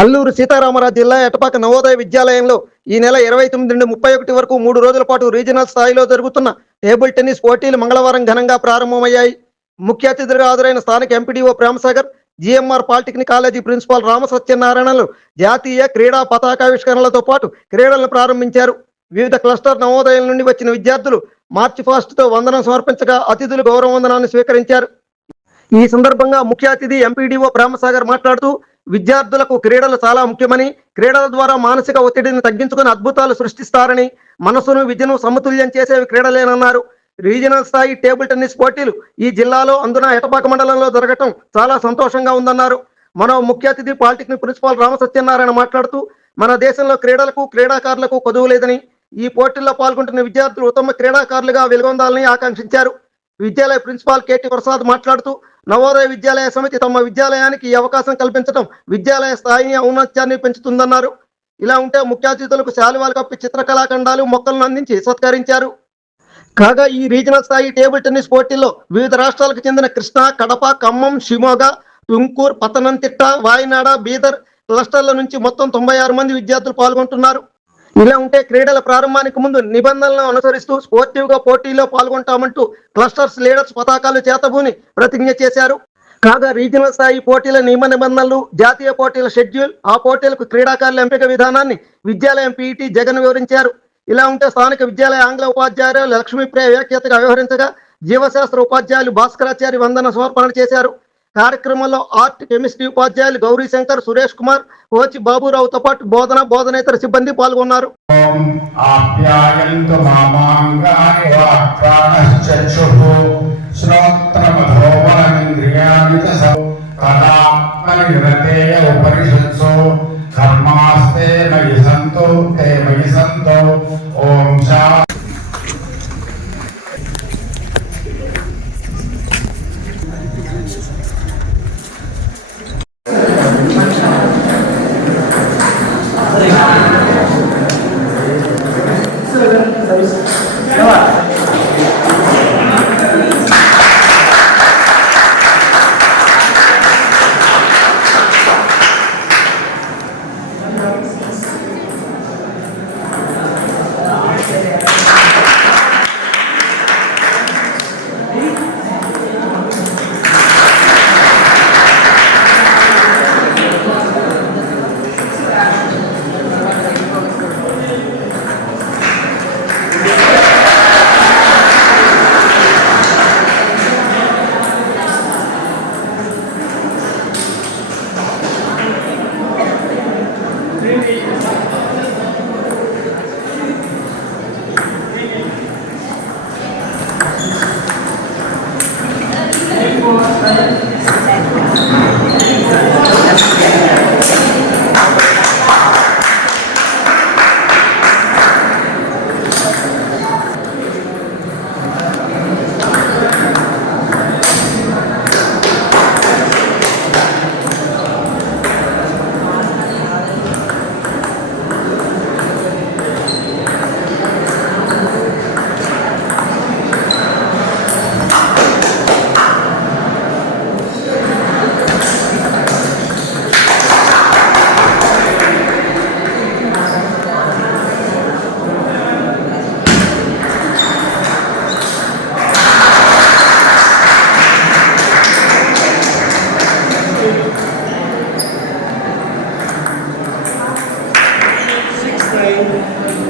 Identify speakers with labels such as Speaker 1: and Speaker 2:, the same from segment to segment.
Speaker 1: అల్లూరు సీతారామరాజు జిల్లా ఎటపాక నవోదయ విద్యాలయంలో ఈ నెల ఇరవై తొమ్మిది నుండి ముప్పై ఒకటి వరకు మూడు రోజుల పాటు రీజనల్ స్థాయిలో జరుగుతున్న టేబుల్ టెన్నిస్ పోటీలు మంగళవారం ఘనంగా ప్రారంభమయ్యాయి. ముఖ్య అతిథిగా హాజరైన స్థానిక MPDO Premasagar GMR polytechnic college principal రామసత్యనారాయణలు జాతీయ క్రీడా పతాకావిష్కరణలతో పాటు క్రీడలను ప్రారంభించారు. వివిధ క్లస్టర్ నవోదయాల నుండి వచ్చిన విద్యార్థులు మార్చి ఫాస్ట్తో వందనం సమర్పించగా అతిథులు గౌరవ వందనాన్ని స్వీకరించారు. ఈ సందర్భంగా ముఖ్య అతిథి ఎంపీడీఓ ప్రేమసాగర్ మాట్లాడుతూ విద్యార్థులకు క్రీడలు చాలా ముఖ్యమని క్రీడల ద్వారా మానసిక ఒత్తిడిని తగ్గించుకుని అద్భుతాలు సృష్టిస్తారని మనసును విద్యను సమతుల్యం చేసేవి క్రీడలేనన్నారు. రీజనల్ స్థాయి టేబుల్ టెన్నిస్ పోటీలు ఈ జిల్లాలో అందున ఎటపాక మండలంలో జరగటం చాలా సంతోషంగా ఉందన్నారు. మన ముఖ్య అతిథి పాలిటెక్నిక్ ప్రిన్సిపాల్ రామసత్యనారాయణ మాట్లాడుతూ మన దేశంలో క్రీడలకు క్రీడాకారులకు కొదువు లేదని ఈ పోటీల్లో పాల్గొంటున్న విద్యార్థులు ఉత్తమ క్రీడాకారులుగా వెలుగొందాలని ఆకాంక్షించారు. విద్యాలయ ప్రిన్సిపాల్ కేటీ ప్రసాద్ మాట్లాడుతూ నవోదయ విద్యాలయ సమితి తమ విద్యాలయానికి ఈ అవకాశం కల్పించడం విద్యాలయ స్థాయిని ఔన్నత్యాన్ని పెంచుతుందన్నారు. ఇలా ఉంటే ముఖ్య అతిథులకు శాలువాలు కప్పి చిత్రకళాఖండాలు మొక్కలను అందించి సత్కరించారు. కాగా ఈ రీజనల్ స్థాయి టేబుల్ టెన్నిస్ పోటీల్లో వివిధ రాష్ట్రాలకు చెందిన కృష్ణా కడప ఖమ్మం షిమోగా తుంకూర్ పతనంతిట్ట వాయనాడ బీదర్ క్లస్టర్ల నుంచి మొత్తం తొంభై ఆరు మంది విద్యార్థులు పాల్గొంటున్నారు. ఇలా ఉంటే క్రీడల ప్రారంభానికి ముందు నిబంధనలను అనుసరిస్తూ స్పోర్టివ్గా పోటీలో పాల్గొంటామంటూ క్లస్టర్స్ లీడర్స్ పతాకాలు చేతబూని ప్రతిజ్ఞ చేశారు. కాగా రీజనల్ స్థాయి పోటీల నియమ నిబంధనలు జాతీయ పోటీల షెడ్యూల్ ఆ పోటీలకు క్రీడాకారుల ఎంపిక విధానాన్ని విద్యాలయం పీఈటీ జగన్ వివరించారు. ఇలా ఉంటే స్థానిక విద్యాలయ ఆంగ్ల ఉపాధ్యాయులు లక్ష్మీప్రియ వ్యాఖ్యతగా వ్యవహరించగా జీవశాస్త్ర ఉపాధ్యాయులు భాస్కరాచారి వందన సమర్పణ చేశారు. కార్యక్రమంలో ఆర్ట్ కెమిస్ట్రీ ఉపాధ్యాయులు గౌరీ శంకర్ సురేష్ కుమార్ వచ్చి బాబురావుతో పాటు బోధన బోధనేతర సిబ్బంది పాల్గొన్నారు.
Speaker 2: కర్మాస్తే మయి సంతో తే మయి సంతో ఓం Amém.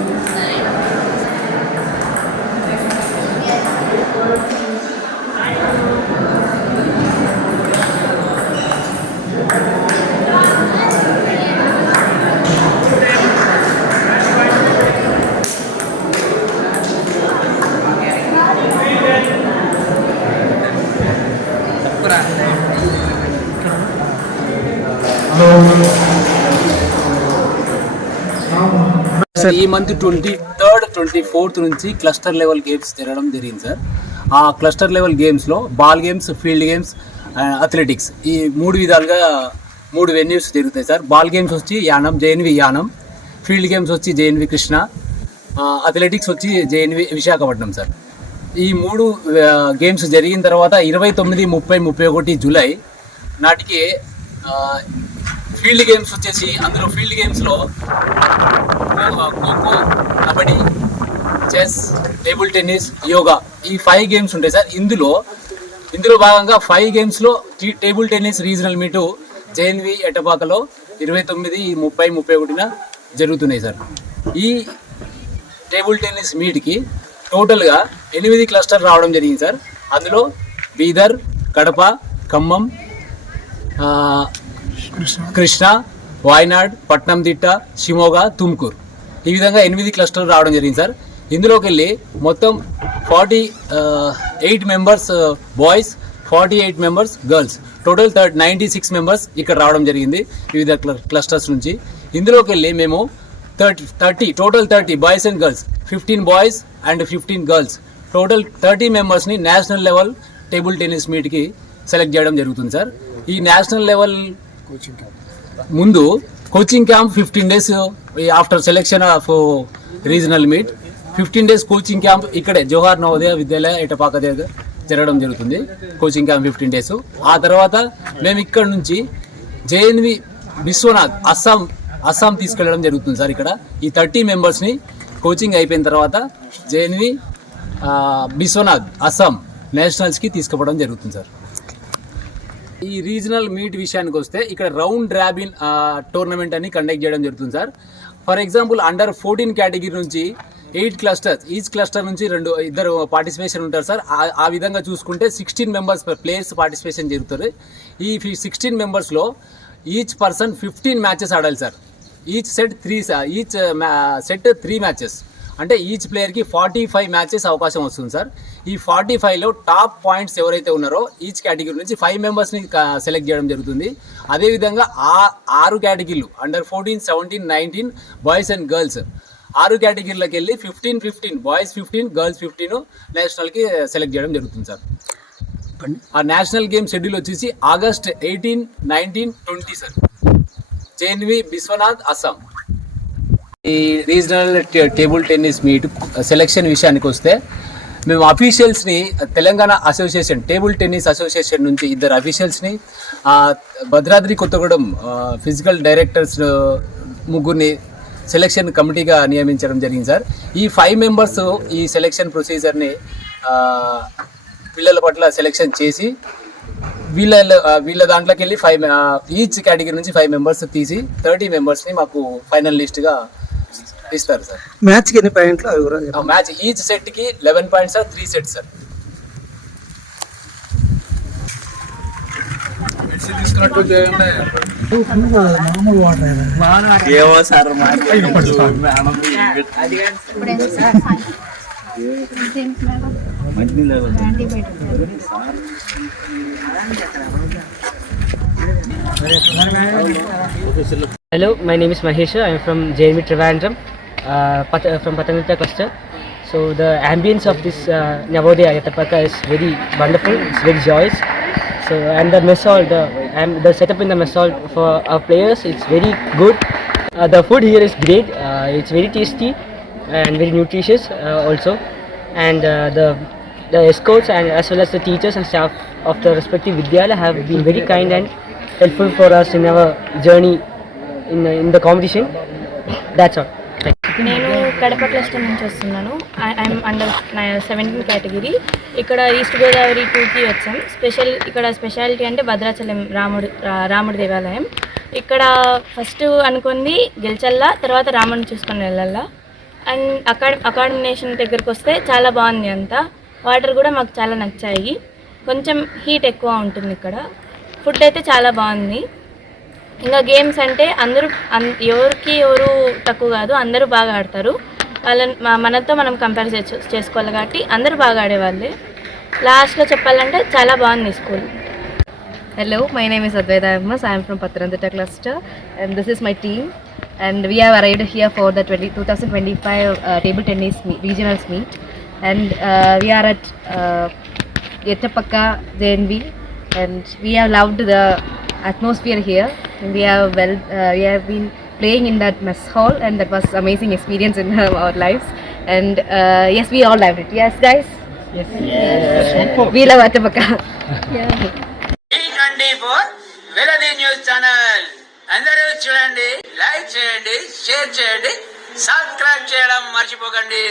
Speaker 2: సార్.
Speaker 3: ఈ month twenty third twenty fourth నుంచి క్లస్టర్ లెవెల్ గేమ్స్ జరగడం జరిగింది సార్. ఆ క్లస్టర్ లెవెల్ గేమ్స్లో ball games field games athletics ఈ మూడు విధాలుగా మూడు వెన్యూస్ జరుగుతాయి సార్. బాల్ గేమ్స్ వచ్చి Yanam JNV Yanam field games వచ్చి జేఎన్వి కృష్ణ అథ్లెటిక్స్ వచ్చి జేఎన్వి విశాఖపట్నం సార్. ఈ మూడు గేమ్స్ జరిగిన తర్వాత ఇరవై తొమ్మిది ముప్పై ముప్పై ఒకటి జూలై నాటికి ఫీల్డ్ గేమ్స్ వచ్చేసి అందులో ఫీల్డ్ గేమ్స్లో kho kho kabaddi chess table tennis yoga ఈ ఫైవ్ గేమ్స్ ఉంటాయి సార్. ఇందులో ఇందులో భాగంగా ఫైవ్ గేమ్స్లో table tennis regional meet JNV ఎటపాకలో ఇరవై తొమ్మిది ముప్పై ముప్పై ఒకటిన జరుగుతున్నాయి సార్. ఈ టేబుల్ టెన్నిస్ మీట్కి టోటల్గా ఎనిమిది క్లస్టర్ రావడం జరిగింది సార్. అందులో బీదర్ కడప ఖమ్మం కృష్ణ. వాయనాడ్ పట్నంతిట్ట షిమోగా తుమ్కూర్. ఈ విధంగా ఎనిమిది క్లస్టర్లు రావడం జరిగింది సార్. ఇందులోకి వెళ్ళి మొత్తం forty eight members boys forty eight members girls. Total third ninety six members ఇక్కడ రావడం జరిగింది వివిధ క్లస్టర్స్ నుంచి. ఇందులోకి వెళ్ళి మేము thirty thirty total thirty boys and girls. Fifteen boys and fifteen girls. Total thirty మెంబర్స్ని నేషనల్ లెవెల్ టేబుల్ టెన్నిస్ మీట్కి సెలెక్ట్ చేయడం జరుగుతుంది సార్. ఈ నేషనల్ లెవెల్ ముందు coaching camp fifteen days after selection of regional meet fifteen days coaching camp ఇక్కడే జవహర్ నవోదయ విద్యాలయ ఎటపాక దగ్గర జరగడం జరుగుతుంది. కోచింగ్ క్యాంప్ ఫిఫ్టీన్ డేస్ ఆ తర్వాత మేము ఇక్కడ నుంచి జేఎన్వి విశ్వనాథ్ అస్సాం అస్సాం తీసుకెళ్ళడం జరుగుతుంది సార్ ఇక్కడ. ఈ థర్టీ మెంబర్స్ని కోచింగ్ అయిపోయిన తర్వాత జేఎన్వి విశ్వనాథ్ అస్సాం నేషనల్స్కి తీసుకుపోవడం జరుగుతుంది సార్. ఈ రీజనల్ మీట్ విషయానికి వస్తే ఇక్కడ రౌండ్ ర్యాబిన్ టోర్నమెంట్ అని కండక్ట్ చేయడం జరుగుతుంది sir for example under fourteen category నుంచి ఎయిట్ క్లస్టర్స్ ఈచ్ క్లస్టర్ నుంచి రెండు ఇద్దరు పార్టిసిపేషన్ ఉంటారు సార్ ఆ- విధంగా చూసుకుంటే సిక్స్టీన్ మెంబర్స్ ప్లేయర్స్ పార్టిసిపేషన్ జరుగుతుంది. ఈ సిక్స్టీన్ మెంబర్స్లో ఈచ్ పర్సన్ ఫిఫ్టీన్ మ్యాచెస్ ఆడాలి sir each set three each set three matches అంటే ఈచ్ ప్లేయర్కి ఫార్టీ ఫైవ్ మ్యాచెస్ అవకాశం వస్తుంది సార్ ఈ ఫార్టీ ఫైవ్లో టాప్ పాయింట్స్ ఎవరైతే ఉన్నారో ఈచ్ కేటగిరీ నుంచి ఫైవ్ మెంబర్స్ని సెలెక్ట్ చేయడం జరుగుతుంది. అదేవిధంగా ఆ ఆరు కేటగిరీలు under fourteen seventeen nineteen boys and girls ఆరు కేటగిరీలకు వెళ్ళి fifteen fifteen boys fifteen girls fifteen నేషనల్కి select చేయడం జరుగుతుంది సార్ ఆ నేషనల్ గేమ్ షెడ్యూల్ వచ్చేసి August eighteen nineteen twenty sir JNV Vishwanath Assam. ఈ regional table tennis meet selection విషయానికి వస్తే మేము అఫీషియల్స్ని Telangana association table tennis association నుంచి ఇద్దరు అఫీషియల్స్ని భద్రాద్రి కొత్తగూడెం ఫిజికల్ డైరెక్టర్స్ ముగ్గురిని సెలెక్షన్ కమిటీగా నియమించడం జరిగింది సార్. ఈ ఫైవ్ మెంబర్స్ ఈ సెలెక్షన్ ప్రొసీజర్ని పిల్లల పట్ల సెలెక్షన్ చేసి వీళ్ళ వీళ్ళ దాంట్లోకి వెళ్ళి ఫైవ్ ఈచ్ కేటగిరీ నుంచి ఫైవ్ మెంబర్స్ తీసి థర్టీ మెంబర్స్ని మాకు ఫైనల్ లిస్ట్గా ఇస్తారు సార్.
Speaker 1: మ్యాచ్కి ఎన్ని పాయింట్లు? అవి కూడా
Speaker 3: మ్యాచ్ ఈచ్ సెట్కి eleven points sir three sets sir.
Speaker 4: Hello, my name is Mahesh. I am from JME Trivandrum, from Patanjali cluster. So the ambience of this uh, Navodaya Yatapaka is very wonderful. It's very joyous. So and the mess hall, the and the setup in the mess hall for our players, it's very good. Uh, the food here is great. Uh, it's very tasty and very nutritious uh, also. And uh, the the escorts and as well as the teachers and staff of the respective vidyalaya have been very kind and helpful for us in our journey in in the competition. That's all.
Speaker 5: నేను Kadapa cluster నుంచి వస్తున్నాను. I'm under seventeen category. ఇక్కడ east Godavari టూకి వచ్చాం. Special ఇక్కడ speciality అంటే భద్రాచలం రాముడు రాముడి దేవాలయం. ఇక్కడ ఫస్ట్ అనుకుంది గెలిచల్లా తర్వాత రాముడిని చూసుకొని వెళ్ళాలా అండ్ అకాడ అకాడమినేషన్ దగ్గరకు వస్తే చాలా బాగుంది అంతా. వాటర్ కూడా మాకు చాలా నచ్చాయి. కొంచెం హీట్ ఎక్కువ ఉంటుంది ఇక్కడ. ఫుడ్ అయితే చాలా బాగుంది. ఇంకా గేమ్స్ అంటే అందరూ ఎవరికి ఎవరు తక్కువ కాదు అందరూ బాగా ఆడతారు. వాళ్ళ మనతో మనం కంపేర్ చేసుకోవాలి కాబట్టి అందరూ బాగా ఆడేవాళ్ళే. లాస్ట్లో చెప్పాలంటే చాలా బాగుంది school
Speaker 6: hello my name is Advaita Ahmas I'm from Pathanamthitta cluster and this is my team and we have here for the twenty two thousand twenty five table tennis meet regionals meet and we're at Etapaka JNV and we have loved the atmosphere here. And we have well, uh, we have been playing in that mess hall and that was amazing experience in our lives. And uh, yes, we all loved it. Yes, guys. Yes. We love.
Speaker 7: Twenty four వెలది news channel అందరూ చూడండి like చేయండి share చేయండి subscribe చేయడం మర్చిపోకండి